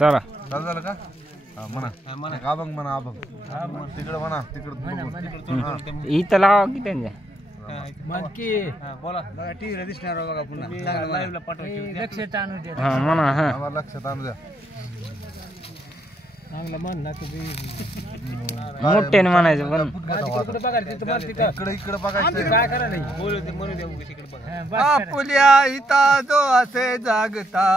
चला चालू झालं का म्हणा अभंग म्हणा अभंग तिकडं म्हणा तिकडं इथं लावा की त्यांच्या बोला टीव्हीला दिसणार बघा पुन्हा लाईव्हला पाठवायचं लक्षात आणू द्या हा म्हणा हा आम्हाला लक्षात आणू द्या चांगलं म्हण ना तुम्ही मोठ्याने म्हणायचं पण इकडे इकडे बघायचं काय करायला म्हणू द्या इकडे बघा आपुल्या इता जो असे जागता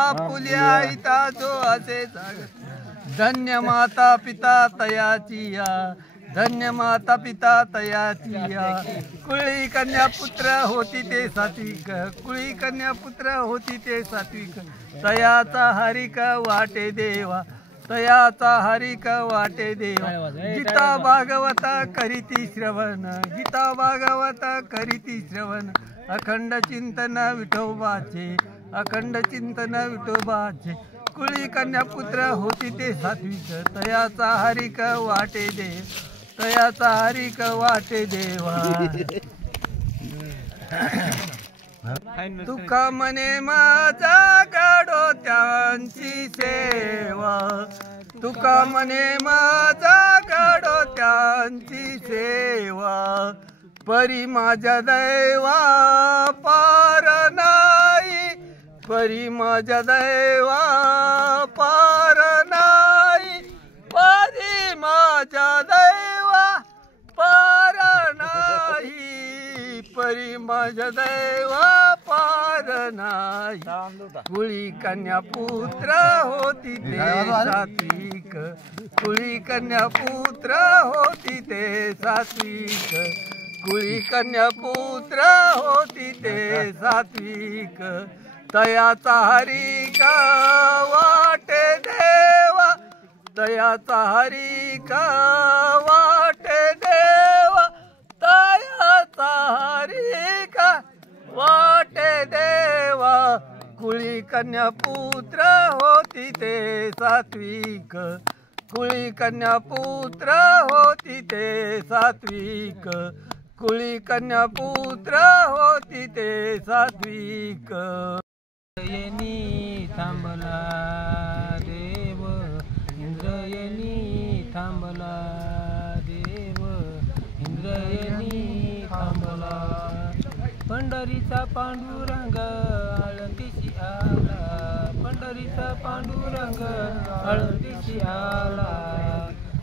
आपुल्या इता जो असे जागता धन्य माता पिता तयाची या धन्य माता पिता तयाची या कुळी कन्या पुत्र होती ते सात्विक कुळी कन्या पुत्र होती ते सात्विक तयाचा हरिक वाटे देवा तयाचा हरिक वाटे देवा गीता भागवता करीती श्रवण गीता भागवता करीती श्रवण अखंड चिंतन विठोबाचे अखंड चिंतन विठोबाचे कुळी कन्या पुत्र होती ते सात्विक तयाचा हरिक वाटे देव तयाचा हरिक वाटे देवा तुका मने माझा गाडो त्यांची सेवा तुका मने माझा गाडो त्यांची सेवा परी माझ्या दैवा पार नाही परी माझ्या दैवा पार नाही परी माझ्या दैवा पार नाही परी माझ्या दैवा पार नाही कुळी कन्या पुत्र होती ते सात्विक कुळी कन्या पुत्र होती ते सात्विक कुळी कन्या पुत्र होती ते सात्विक तयाचा हरिक वाटे देवा तयाचा हरिक वाटे देवा तयाचा हरिक वाटे देवा कुळी कन्या पुत्र होती ते सात्विक कुळी कन्या पुत्र होती ते सात्विक कुळी कन्या पुत्र होती ते सात्विक इंद्रयनी थांबला देव इंद्रयनी थांबला देव इंद्रयनी थांबला पंढरीचा पांडुरंग आळंदीशी आला पंढरीचा पांडुरंग आळंदीशी आला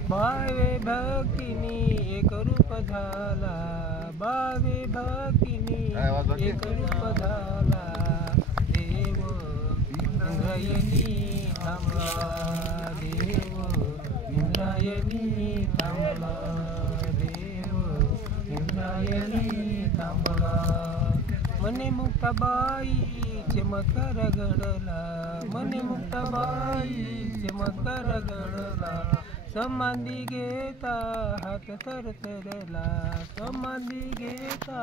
भावे भक्तिनी एक रूप झाला भावे भक्तिनी एक रूप झाला देव इंद्रयनी थांबला देव इंद्रयनी थांबला देव इंद्रयनी थांबला मने मुक्ताबाई चमत्कार घडला मने मुक्ताबाई चमत्कार घडला समाधी घेता हात सरसरला समाधी घेता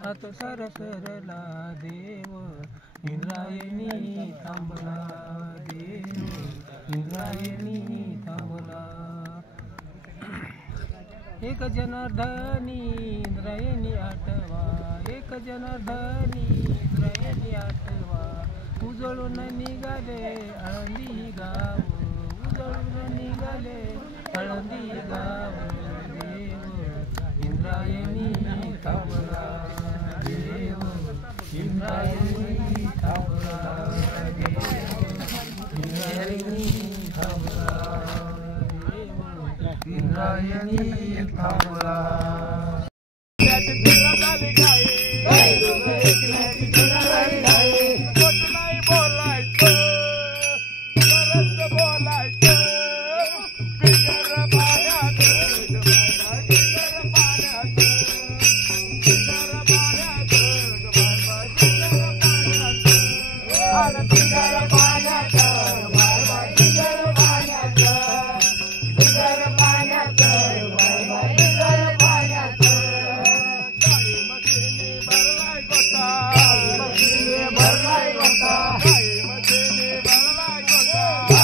हात सरसरला देव इंद्रायणी थांबला देव इंद्रायणी थांबला एक जनार्दनी इंद्रायणी आठवा एक जनार्दनी इंद्रायणी आठवा उजळून निघाले आळंदी गाव उजळून निघाले आळंदी गाव देव इंद्रायणी थांबला देव इंद्रायणी थांबला देव इंद्रायणी थांबला देव इंद्रायणी थांबला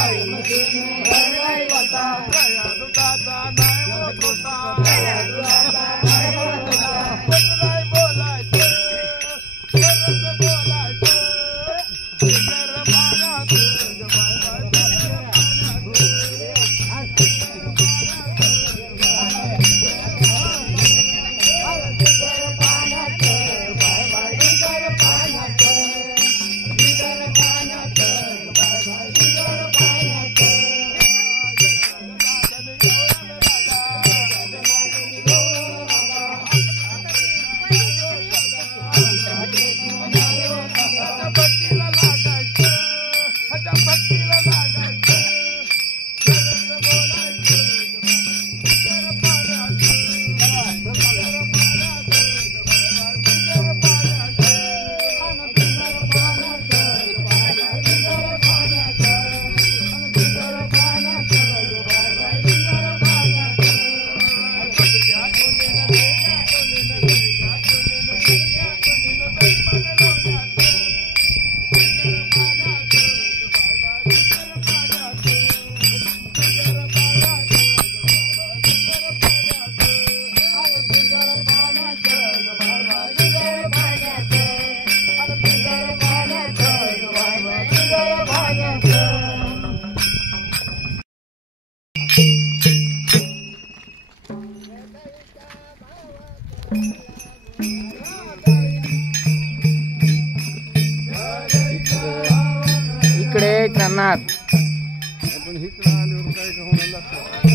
भरलाय इकडे जाणार आपण इकडे आल्यावर काय होणार लागतं.